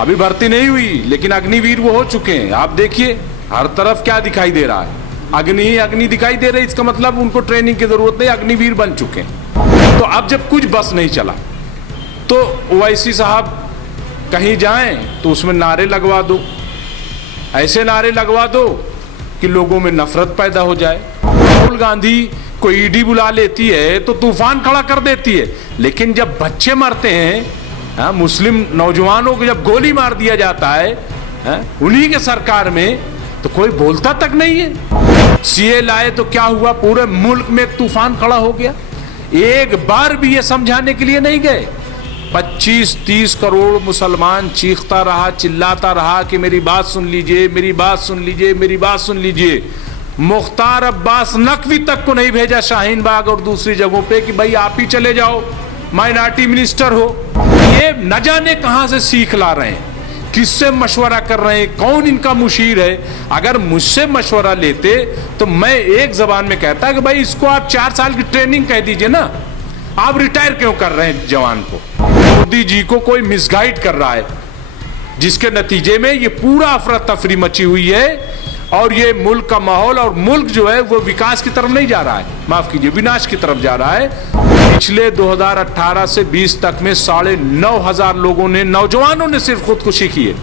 अभी भर्ती नहीं हुई, लेकिन अग्निवीर वो हो चुके हैं। आप देखिए हर तरफ क्या दिखाई दे रहा है, अग्नि ही अग्नि दिखाई दे रही। इसका मतलब उनको ट्रेनिंग की जरूरत नहीं, अग्निवीर बन चुके हैं। तो अब जब कुछ बस नहीं चला तो ओवैसी साहब कहीं जाएं तो उसमें नारे लगवा दो, ऐसे नारे लगवा दो कि लोगों में नफरत पैदा हो जाए। राहुल गांधी को ईडी बुला लेती है तो तूफान खड़ा कर देती है, लेकिन जब बच्चे मरते हैं, मुस्लिम नौजवानों को जब गोली मार दिया जाता है, उन्हीं के सरकार में, तो कोई बोलता तक नहीं है। सीए लाए तो क्या हुआ, पूरे मुल्क में एक तूफान खड़ा हो गया। एक बार भी ये समझाने के लिए नहीं गए। 25-30 करोड़ मुसलमान चीखता रहा, चिल्लाता रहा कि मेरी बात सुन लीजिए, मेरी बात सुन लीजिए, मेरी बात सुन लीजिए। मुख्तार अब्बास नकवी तक को नहीं भेजा शाहीन बाग और दूसरी जगहों पे कि भाई आप ही चले जाओ, माइनॉरिटी मिनिस्टर हो। ये न जाने कहां से सीख ला रहे हैं, किससे मशवरा कर रहे हैं, कौन इनका मुशीर है। अगर मुझसे मशवरा लेते तो मैं एक जबान में कहता कि भाई इसको आप 4 साल की ट्रेनिंग कह दीजिए ना, आप रिटायर क्यों कर रहे हैं जवान को। मोदी जी को कोई मिसगाइड कर रहा है, जिसके नतीजे में ये पूरा अफरा तफरी मची हुई है और ये मुल्क का माहौल और मुल्क जो है वो विकास की तरफ नहीं जा रहा है, माफ कीजिए विनाश की तरफ जा रहा है। पिछले 2018 से 20 तक में 9,500 लोगों ने, नौजवानों ने सिर्फ खुदकुशी की है,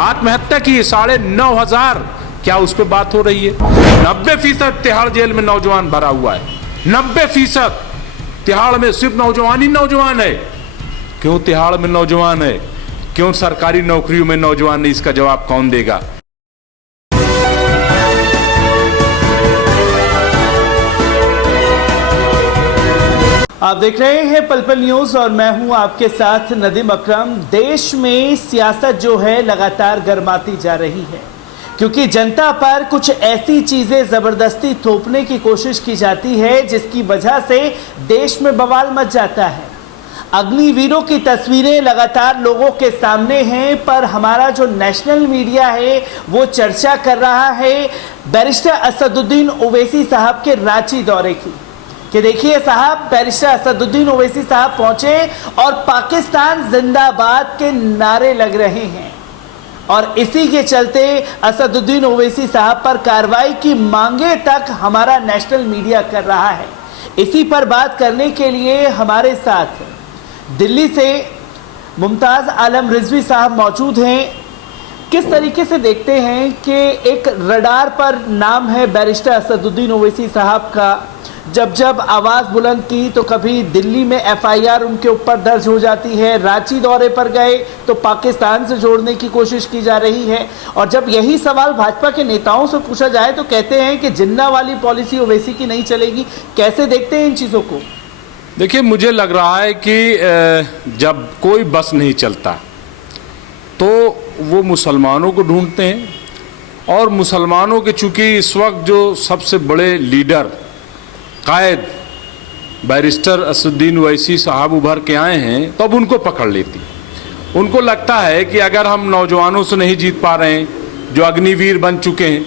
आत्महत्या की है 9,500। क्या उस पर बात हो रही है? 90% तिहाड़ जेल में नौजवान भरा हुआ है, 90% तिहाड़ में सिर्फ नौजवान ही नौजवान है। क्यों तिहाड़ में नौजवान है, क्यों सरकारी नौकरियों में नौजवान नहीं, इसका जवाब कौन देगा? आप देख रहे हैं पल पल न्यूज और मैं हूं आपके साथ नदीम अकरम। देश में सियासत जो है लगातार गर्माती जा रही है, क्योंकि जनता पर कुछ ऐसी चीजें जबरदस्ती थोपने की कोशिश की जाती है जिसकी वजह से देश में बवाल मच जाता है। अग्निवीरों की तस्वीरें लगातार लोगों के सामने हैं, पर हमारा जो नेशनल मीडिया है वो चर्चा कर रहा है बैरिस्टर असदुद्दीन ओवैसी साहब के रांची दौरे की, कि देखिए साहब, बैरिस्टर असदुद्दीन ओवैसी साहब पहुंचे और पाकिस्तान जिंदाबाद के नारे लग रहे हैं, और इसी के चलते असदुद्दीन ओवैसी साहब पर कार्रवाई की मांगे तक हमारा नेशनल मीडिया कर रहा है। इसी पर बात करने के लिए हमारे साथ दिल्ली से मुमताज़ आलम रिजवी साहब मौजूद हैं। किस तरीके से देखते हैं कि एक रडार पर नाम है बैरिस्टर असदुद्दीन ओवैसी साहब का, जब जब आवाज़ बुलंद की तो कभी दिल्ली में एफआईआर उनके ऊपर दर्ज हो जाती है, रांची दौरे पर गए तो पाकिस्तान से जोड़ने की कोशिश की जा रही है, और जब यही सवाल भाजपा के नेताओं से पूछा जाए तो कहते हैं कि जिन्ना वाली पॉलिसी ओवैसी की नहीं चलेगी। कैसे देखते हैं इन चीज़ों को? देखिए, मुझे लग रहा है कि जब कोई बस नहीं चलता तो वो मुसलमानों को ढूंढते हैं, और मुसलमानों के चूँकि इस वक्त जो सबसे बड़े लीडर कायद बैरिस्टर असदुद्दीन ओवैसी साहब उभर के आए हैं, तब उनको पकड़ लेती। उनको लगता है कि अगर हम नौजवानों से नहीं जीत पा रहे हैं जो अग्निवीर बन चुके हैं,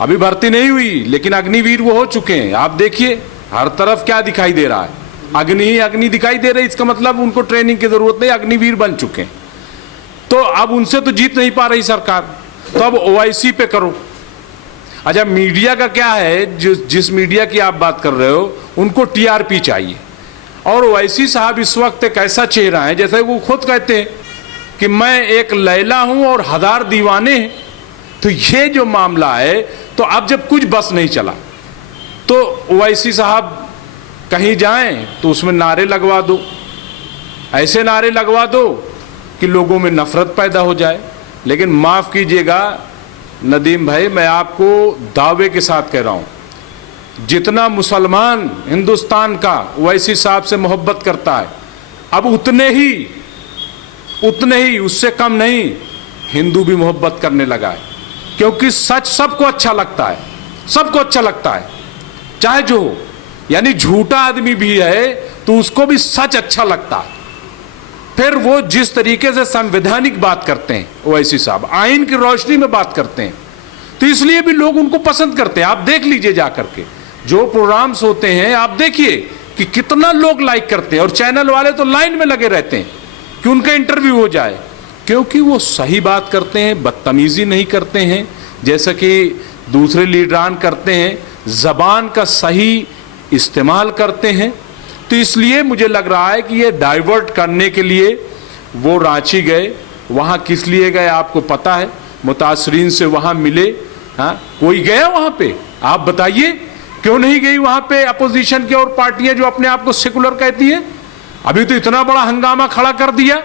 अभी भर्ती नहीं हुई लेकिन अग्निवीर वो हो चुके हैं। आप देखिए हर तरफ क्या दिखाई दे रहा है, अग्नि ही अग्नि दिखाई दे रही। इसका मतलब उनको ट्रेनिंग की जरूरत नहीं, अग्निवीर बन चुके हैं। तो अब उनसे तो जीत नहीं पा रही सरकार, तो अब ओवैसी पे करो। अच्छा, मीडिया का क्या है, जिस मीडिया की आप बात कर रहे हो उनको टीआरपी चाहिए, और ओवैसी साहब इस वक्त एक ऐसा चेहरा है, जैसे वो खुद कहते हैं कि मैं एक लैला हूं और 1000 दीवाने हैं। तो ये जो मामला है, तो अब जब कुछ बस नहीं चला तो ओवैसी साहब कहीं जाएं तो उसमें नारे लगवा दो, ऐसे नारे लगवा दो कि लोगों में नफरत पैदा हो जाए। लेकिन माफ़ कीजिएगा नदीम भाई, मैं आपको दावे के साथ कह रहा हूं, जितना मुसलमान हिंदुस्तान का ओवैसी साहब से मोहब्बत करता है, अब उतने ही उससे कम नहीं हिंदू भी मोहब्बत करने लगा है। क्योंकि सच सबको अच्छा लगता है, सबको अच्छा लगता है, चाहे जो हो। यानी झूठा आदमी भी है तो उसको भी सच अच्छा लगता है। फिर वो जिस तरीके से संवैधानिक बात करते हैं ओवैसी साहब, आइन की रोशनी में बात करते हैं, तो इसलिए भी लोग उनको पसंद करते हैं। आप देख लीजिए जाकर के जो प्रोग्राम्स होते हैं, आप देखिए कि कितना लोग लाइक करते हैं, और चैनल वाले तो लाइन में लगे रहते हैं कि उनका इंटरव्यू हो जाए। क्योंकि वो सही बात करते हैं, बदतमीजी नहीं करते हैं जैसा कि दूसरे लीडरान करते हैं, जबान का सही इस्तेमाल करते हैं। तो इसलिए मुझे लग रहा है कि ये डाइवर्ट करने के लिए वो रांची गए। वहाँ किस लिए गए आपको पता है, मुतासरीन से वहाँ मिले। हाँ, कोई गया वहाँ पे? आप बताइए, क्यों नहीं गई वहाँ पे अपोजिशन की और पार्टियां जो अपने आप को सेकुलर कहती है? अभी तो इतना बड़ा हंगामा खड़ा कर दिया।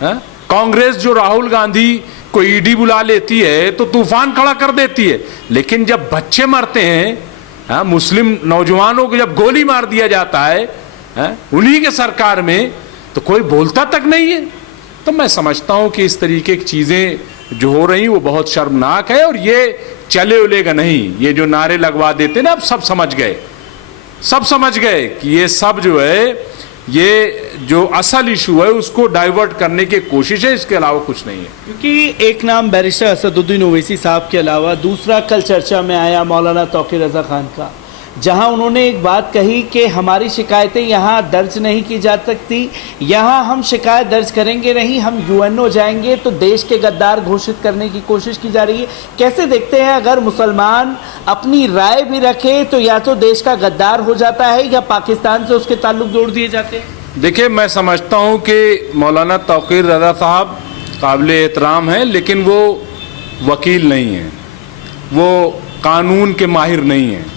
हाँ? कांग्रेस जो राहुल गांधी को ईडी बुला लेती है तो तूफान खड़ा कर देती है, लेकिन जब बच्चे मरते हैं, हाँ, मुस्लिम नौजवानों को जब गोली मार दिया जाता है, हाँ, उन्हीं के सरकार में, तो कोई बोलता तक नहीं है। तो मैं समझता हूं कि इस तरीके की चीजें जो हो रही वो बहुत शर्मनाक है और ये चले उलेगा नहीं। ये जो नारे लगवा देते ना, अब सब समझ गए, सब समझ गए कि ये सब जो है, ये जो असल इशू है उसको डाइवर्ट करने की कोशिश है, इसके अलावा कुछ नहीं है। क्योंकि एक नाम बैरिस्टर असदुद्दीन ओवैसी साहब के अलावा दूसरा कल चर्चा में आया मौलाना तौकीर रजा खान का, जहां उन्होंने एक बात कही कि हमारी शिकायतें यहां दर्ज नहीं की जा सकती, यहां हम शिकायत दर्ज करेंगे नहीं, हम यूएनओ जाएंगे तो देश के गद्दार घोषित करने की कोशिश की जा रही है। कैसे देखते हैं, अगर मुसलमान अपनी राय भी रखे तो या तो देश का गद्दार हो जाता है या पाकिस्तान से उसके ताल्लुक जोड़ दिए जाते हैं? देखिए, मैं समझता हूं कि मौलाना तौकीर रजा साहब काबिल एहतराम हैं, लेकिन वो वकील नहीं हैं, वो कानून के माहिर नहीं हैं।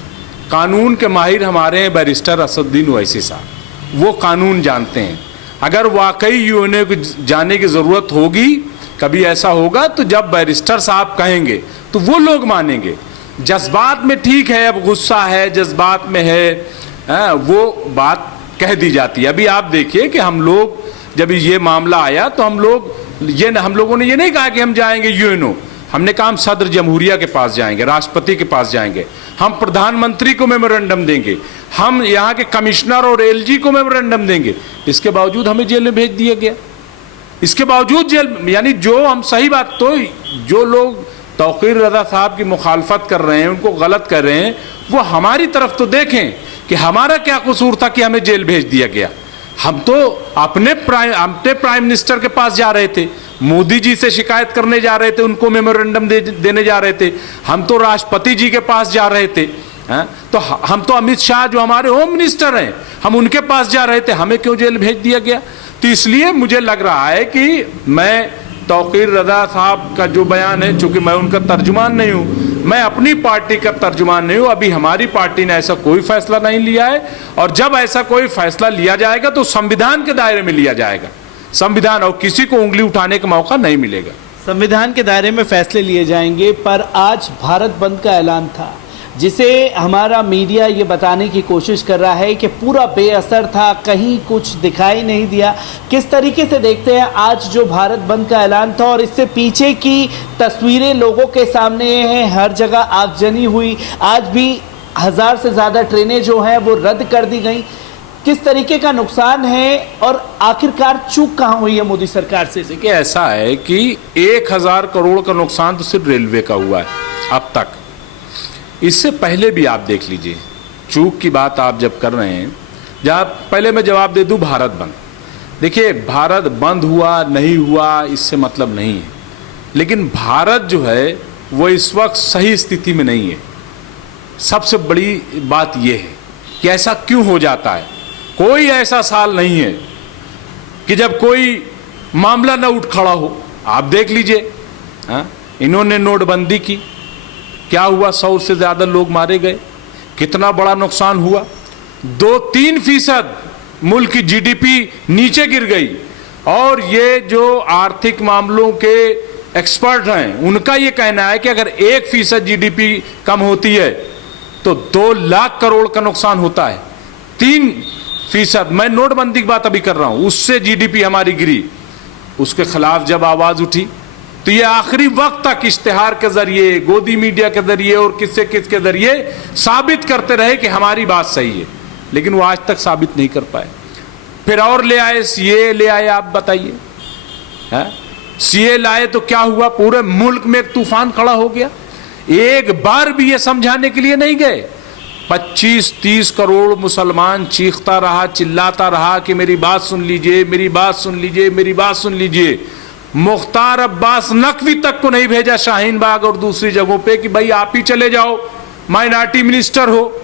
कानून के माहिर हमारे हैं बैरिस्टर असदुद्दीन ओवैसी साहब, वो कानून जानते हैं। अगर वाकई यूएनओ को जाने की ज़रूरत होगी, कभी ऐसा होगा, तो जब बैरिस्टर साहब कहेंगे तो वो लोग मानेंगे। जज्बात में ठीक है, अब गुस्सा है, जज्बात में है, वो बात कह दी जाती है। अभी आप देखिए कि हम लोग जब ये मामला आया तो हम लोगों ने ये नहीं कहा कि हम जाएंगे यूएनओ, हमने कहा हम सदर जमहूरिया के पास जाएंगे, राष्ट्रपति के पास जाएंगे, हम प्रधानमंत्री को मेमोरेंडम देंगे, हम यहाँ के कमिश्नर और एलजी को मेमोरेंडम देंगे। इसके बावजूद हमें जेल में भेज दिया गया। इसके बावजूद जेल, यानी जो हम सही बात, तो जो लोग तौकीर रजा साहब की मुखालफत कर रहे हैं, उनको गलत कर रहे हैं, वो हमारी तरफ तो देखें कि हमारा क्या कसूर था कि हमें जेल भेज दिया गया। हम तो अपने प्राइम मिनिस्टर के पास जा रहे थे, मोदी जी से शिकायत करने जा रहे थे, उनको मेमोरेंडम देने जा रहे थे, हम तो राष्ट्रपति जी के पास जा रहे थे, तो हम तो अमित शाह जो हमारे होम मिनिस्टर हैं, हम उनके पास जा रहे थे, हमें क्यों जेल भेज दिया गया? तो इसलिए मुझे लग रहा है कि मैं तौकीर रजा साहब का जो बयान है, चूंकि मैं उनका तर्जुमान नहीं हूँ, मैं अपनी पार्टी का तर्जुमान नहीं हूँ, अभी हमारी पार्टी ने ऐसा कोई फैसला नहीं लिया है, और जब ऐसा कोई फैसला लिया जाएगा तो संविधान के दायरे में लिया जाएगा, संविधान, और किसी को उंगली उठाने का मौका नहीं मिलेगा। संविधान के दायरे में फैसले लिए जाएंगे, पर आज भारत बंद का ऐलान था, जिसे हमारा मीडिया ये बताने की कोशिश कर रहा है कि पूरा बेअसर था, कहीं कुछ दिखाई नहीं दिया। किस तरीके से देखते हैं आज जो भारत बंद का ऐलान था, और इससे पीछे की तस्वीरें लोगों के सामने हैं, हर जगह आगजनी हुई, आज भी 1000 से ज़्यादा ट्रेनें जो हैं वो रद्द कर दी गई। किस तरीके का नुकसान है और आखिरकार चूक कहाँ हुई है मोदी सरकार से? देखिए, ऐसा है कि 1000 करोड़ का नुकसान तो सिर्फ रेलवे का हुआ है अब तक। इससे पहले भी आप देख लीजिए, चूक की बात आप जब कर रहे हैं, जहाँ पहले मैं जवाब दे दूं भारत बंद। देखिए, भारत बंद हुआ नहीं हुआ इससे मतलब नहीं है, लेकिन भारत जो है वो इस वक्त सही स्थिति में नहीं है। सबसे बड़ी बात यह है कि ऐसा क्यों हो जाता है। कोई ऐसा साल नहीं है कि जब कोई मामला न उठ खड़ा हो। आप देख लीजिए, इन्होंने नोटबंदी की, क्या हुआ? 100 से ज़्यादा लोग मारे गए, कितना बड़ा नुकसान हुआ। 2-3% मुल्क की जीडीपी नीचे गिर गई, और ये जो आर्थिक मामलों के एक्सपर्ट हैं उनका ये कहना है कि अगर 1% जीडीपी कम होती है तो 2 लाख करोड़ का नुकसान होता है। 3%, मैं नोटबंदी की बात अभी कर रहा हूं, उससे जीडीपी हमारी गिरी। उसके खिलाफ जब आवाज उठी तो ये आखिरी वक्त तक इश्तिहार के जरिए, गोदी मीडिया के जरिए और किसके जरिए साबित करते रहे कि हमारी बात सही है, लेकिन वो आज तक साबित नहीं कर पाए। फिर और ले आए, सीए ले आए। आप बताइए, सीए लाए तो क्या हुआ? पूरे मुल्क में एक तूफान खड़ा हो गया। एक बार भी ये समझाने के लिए नहीं गए। 25-30 करोड़ मुसलमान चीखता रहा, चिल्लाता रहा कि मेरी बात सुन लीजिए, मेरी बात सुन लीजिए, मेरी बात सुन लीजिए। मुख्तार अब्बास नकवी तक को नहीं भेजा शाहीन बाग और दूसरी जगहों पे कि भाई आप ही चले जाओ, माइनॉरिटी मिनिस्टर हो।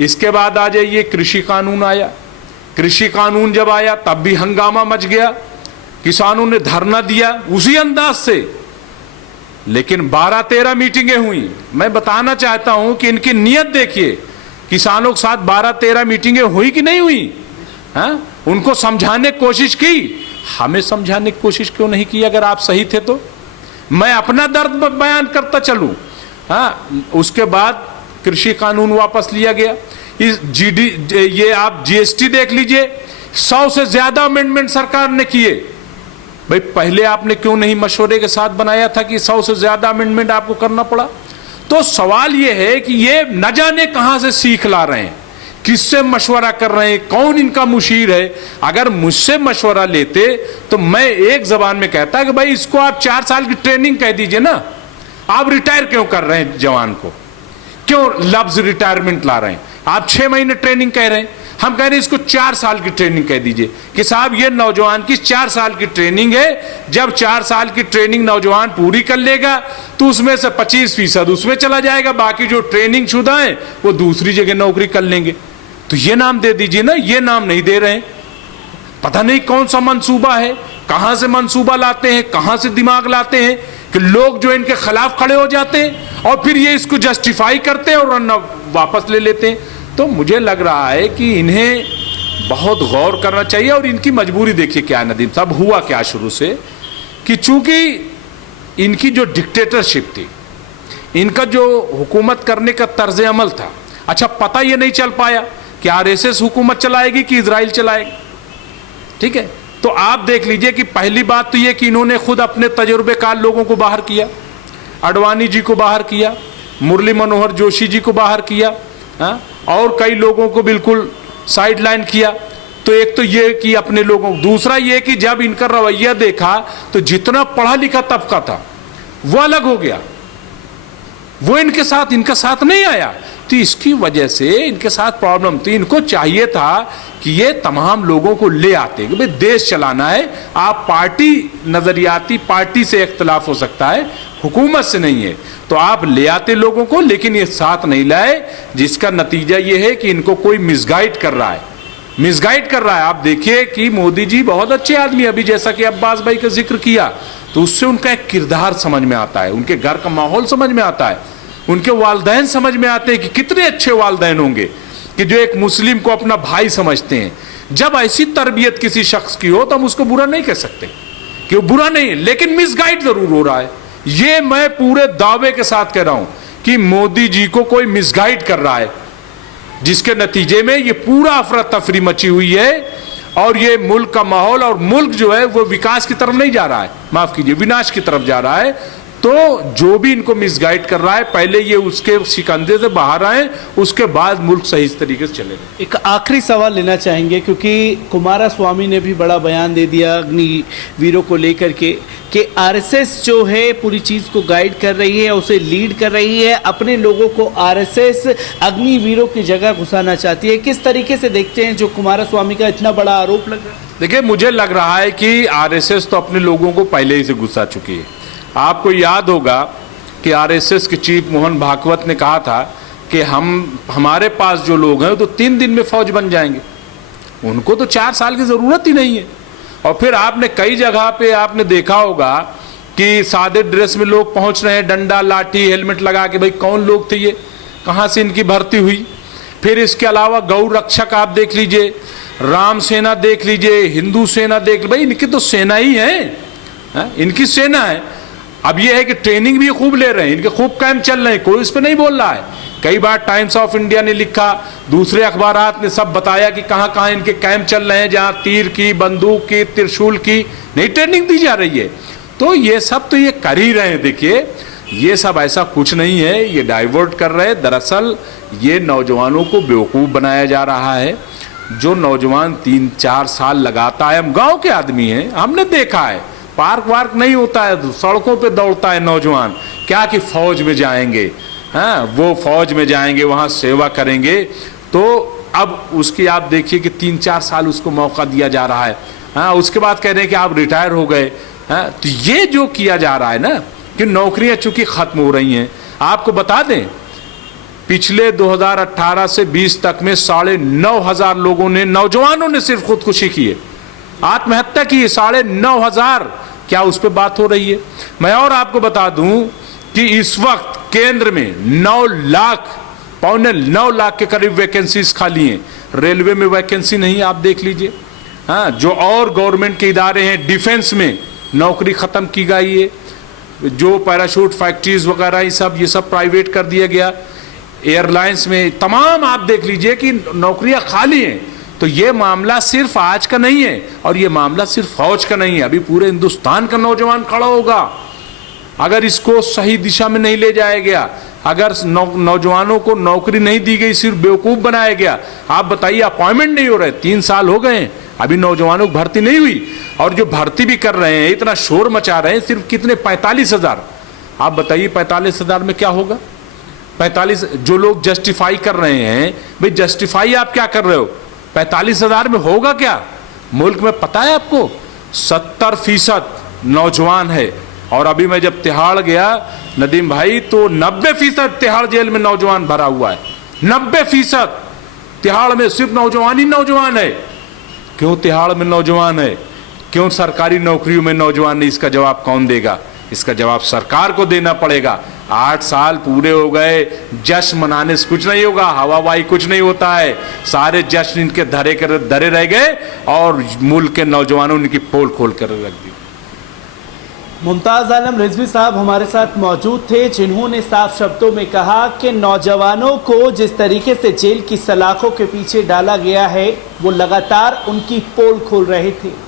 इसके बाद आ जाइए, कृषि कानून आया। कृषि कानून जब आया तब भी हंगामा मच गया, किसानों ने धरना दिया उसी अंदाज से। लेकिन 12-13 मीटिंगें हुई। मैं बताना चाहता हूं कि इनकी नीयत देखिए, किसानों के साथ 12-13 मीटिंगें हुई कि नहीं हुई? हाँ, उनको समझाने की कोशिश की। हमें समझाने की कोशिश क्यों नहीं की? अगर आप सही थे तो मैं अपना दर्द बयान करता चलूं। हाँ, उसके बाद कृषि कानून वापस लिया गया। इस ये आप जीएसटी देख लीजिए, 100 से ज्यादा अमेंडमेंट सरकार ने किए। भाई पहले आपने क्यों नहीं मशवरे के साथ बनाया था कि 100 से ज्यादा अमेंडमेंट आपको करना पड़ा? तो सवाल यह है कि ये न जाने कहां से सीख ला रहे हैं, किससे मशवरा कर रहे हैं, कौन इनका मुशीर है। अगर मुझसे मशवरा लेते तो मैं एक जबान में कहता कि भाई इसको आप 4 साल की ट्रेनिंग कह दीजिए ना। आप रिटायर क्यों कर रहे हैं जवान को? क्यों लफ्ज रिटायरमेंट ला रहे हैं? आप 6 महीने ट्रेनिंग कह रहे हैं, हम कह रहे हैं इसको 4 साल की ट्रेनिंग कह दीजिए कि साहब ये नौजवान की 4 साल की ट्रेनिंग है। जब 4 साल की ट्रेनिंग नौजवान पूरी कर लेगा तो उसमें से 25% उसमें चला जाएगा, बाकी जो ट्रेनिंग शुदा है वो दूसरी जगह नौकरी कर लेंगे। तो ये नाम दे दीजिए ना, ये नाम नहीं दे रहे हैं। पता नहीं कौन सा मंसूबा है, कहां से मंसूबा लाते हैं, कहां से दिमाग लाते हैं कि लोग जो इनके खिलाफ खड़े हो जाते हैं और फिर ये इसको जस्टिफाई करते हैं और वापस ले लेते हैं। तो मुझे लग रहा है कि इन्हें बहुत गौर करना चाहिए। और इनकी मजबूरी देखिए क्या है नदीम साहब, हुआ क्या शुरू से कि चूंकि इनकी जो डिक्टेटरशिप थी, इनका जो हुकूमत करने का तर्ज अमल था, अच्छा पता ये नहीं चल पाया कि आरएसएस हुकूमत चलाएगी कि इजराइल चलाएगी। ठीक है, तो आप देख लीजिए कि पहली बात तो ये कि इन्होंने खुद अपने तजुर्बेकार लोगों को बाहर किया, अडवाणी जी को बाहर किया, मुरली मनोहर जोशी जी को बाहर किया, हा? और कई लोगों को बिल्कुल साइडलाइन किया। तो एक तो ये कि अपने लोगों, दूसरा ये कि जब इनका रवैया देखा तो जितना पढ़ा लिखा तबका था वो अलग हो गया, वो इनका साथ नहीं आया। तो इसकी वजह से इनके साथ प्रॉब्लम थी। इनको चाहिए था कि ये तमाम लोगों को ले आते कि भाई देश चलाना है, आप पार्टी नजरियाती पार्टी से इख्तलाफ हो सकता है, हुकूमत से नहीं है, तो आप ले आते लोगों को, लेकिन ये साथ नहीं लाए, जिसका नतीजा ये है कि इनको कोई मिसगाइड कर रहा है। आप देखिए कि मोदी जी बहुत अच्छे आदमी, अभी जैसा कि अब्बास भाई का जिक्र किया, तो उससे उनका एक किरदार समझ में आता है, उनके घर का माहौल समझ में आता है, उनके वालदैन समझ में आते हैं कि कितने अच्छे वालदैन होंगे कि जो एक मुस्लिम को अपना भाई समझते हैं। जब ऐसी तरबियत किसी शख्स की हो तो हम उसको बुरा नहीं कह सकते कि वो बुरा नहीं है, लेकिन मिसगाइड जरूर हो रहा है। ये मैं पूरे दावे के साथ कह रहा हूं कि मोदी जी को कोई मिसगाइड कर रहा है, जिसके नतीजे में ये पूरा अफरा तफरी मची हुई है और ये मुल्क का माहौल और मुल्क जो है वो विकास की तरफ नहीं जा रहा है, माफ कीजिए विनाश की तरफ जा रहा है। तो जो भी इनको मिसगाइड कर रहा है, पहले ये उसके शिकंजे से बाहर आए, उसके बाद मुल्क सही तरीके से चलेगा। एक आखिरी सवाल लेना चाहेंगे, क्योंकि कुमारस्वामी ने भी बड़ा बयान दे दिया अग्निवीरों को लेकर के कि आरएसएस जो है पूरी चीज़ को गाइड कर रही है, उसे लीड कर रही है, अपने लोगों को आरएसएस अग्निवीरों की जगह घुसाना चाहती है। किस तरीके से देखते हैं जो कुमारस्वामी का इतना बड़ा आरोप लग रहा है? देखिए, मुझे लग रहा है कि आरएसएस तो अपने लोगों को पहले ही से घुसा चुकी है। आपको याद होगा कि आरएसएस के चीफ मोहन भागवत ने कहा था कि हमारे पास जो लोग हैं तो 3 दिन में फौज बन जाएंगे, उनको तो 4 साल की जरूरत ही नहीं है। और फिर आपने कई जगह पे आपने देखा होगा कि सादे ड्रेस में लोग पहुंच रहे हैं, डंडा लाठी हेलमेट लगा के। भाई कौन लोग थे ये, कहां से इनकी भर्ती हुई? फिर इसके अलावा गौ रक्षक आप देख लीजिए, राम सेना देख लीजिए, हिंदू सेना देख लीजिए, भाई इनकी तो सेना ही है, इनकी सेना है। अब ये है कि ट्रेनिंग भी खूब ले रहे हैं, इनके खूब कैंप चल रहे हैं, कोई इस पर नहीं बोल रहा है। कई बार टाइम्स ऑफ इंडिया ने लिखा, दूसरे अखबारात ने सब बताया कि कहां कहां इनके कैंप चल रहे हैं, जहां तीर की, बंदूक की, त्रिशूल की नई ट्रेनिंग दी जा रही है। तो ये सब तो ये कर ही रहे हैं। देखिए, ये सब ऐसा कुछ नहीं है, ये डाइवर्ट कर रहे हैं। दरअसल ये नौजवानों को बेवकूफ़ बनाया जा रहा है। जो नौजवान 3-4 साल लगाता है, हम गाँव के आदमी हैं, हमने देखा है, पार्क वार्क नहीं होता है, सड़कों पे दौड़ता है नौजवान, क्या कि फौज में जाएंगे, हाँ वो फौज में जाएंगे, वहाँ सेवा करेंगे। तो अब उसकी आप देखिए कि 3-4 साल उसको मौका दिया जा रहा है, हाँ उसके बाद कह रहे हैं कि आप रिटायर हो गए। हाँ, तो ये जो किया जा रहा है ना कि नौकरियां चूंकि खत्म हो रही हैं, आपको बता दें पिछले 2018 से 20 तक में 9,500 लोगों ने, नौजवानों ने सिर्फ खुदकुशी की है, आत्महत्या की है 9,500। क्या उस पर बात हो रही है? मैं और आपको बता दूं कि इस वक्त केंद्र में 9 लाख, 9.25 लाख के करीब वैकेंसीज खाली हैं। रेलवे में वैकेंसी नहीं, आप देख लीजिए। हाँ, जो और गवर्नमेंट के इदारे हैं, डिफेंस में नौकरी खत्म की गई है, जो पैराशूट फैक्ट्रीज वगैरह ये सब प्राइवेट कर दिया गया, एयरलाइंस में तमाम आप देख लीजिए कि नौकरियां खाली हैं। तो ये मामला सिर्फ आज का नहीं है और ये मामला सिर्फ फौज का नहीं है, अभी पूरे हिंदुस्तान का नौजवान खड़ा होगा अगर इसको सही दिशा में नहीं ले जाया गया, अगर नौजवानों को नौकरी नहीं दी गई, सिर्फ बेवकूफ़ बनाया गया। आप बताइए, अपॉइंटमेंट नहीं हो रहे, 3 साल हो गए हैं, अभी नौजवानों की भर्ती नहीं हुई, और जो भर्ती भी कर रहे हैं, इतना शोर मचा रहे हैं, सिर्फ कितने 45,000। आप बताइए 45,000 में क्या होगा? 45, जो लोग जस्टिफाई कर रहे हैं, भाई जस्टिफाई आप क्या कर रहे हो? 45,000 में होगा क्या? मुल्क में पता है आपको 70% नौजवान है, और अभी मैं जब तिहाड़ गया नदीम भाई, तो 90% तिहाड़ जेल में नौजवान भरा हुआ है। 90% तिहाड़ में सिर्फ नौजवान ही नौजवान है। क्यों तिहाड़ में नौजवान है? क्यों सरकारी नौकरियों में नौजवान नहीं? इसका जवाब कौन देगा? इसका जवाब सरकार को देना पड़ेगा। 8 साल पूरे हो गए, जश्न मनाने से कुछ नहीं होगा, हवाबाई कुछ नहीं होता है, सारे जश्न इनके धरे रह गए और मुल्क के नौजवानों ने इनकी पोल खोल कर रख दी। मुमताज आलम रिजवी साहब हमारे साथ मौजूद थे, जिन्होंने साफ शब्दों में कहा कि नौजवानों को जिस तरीके से जेल की सलाखों के पीछे डाला गया है, वो लगातार उनकी पोल खोल रहे थे।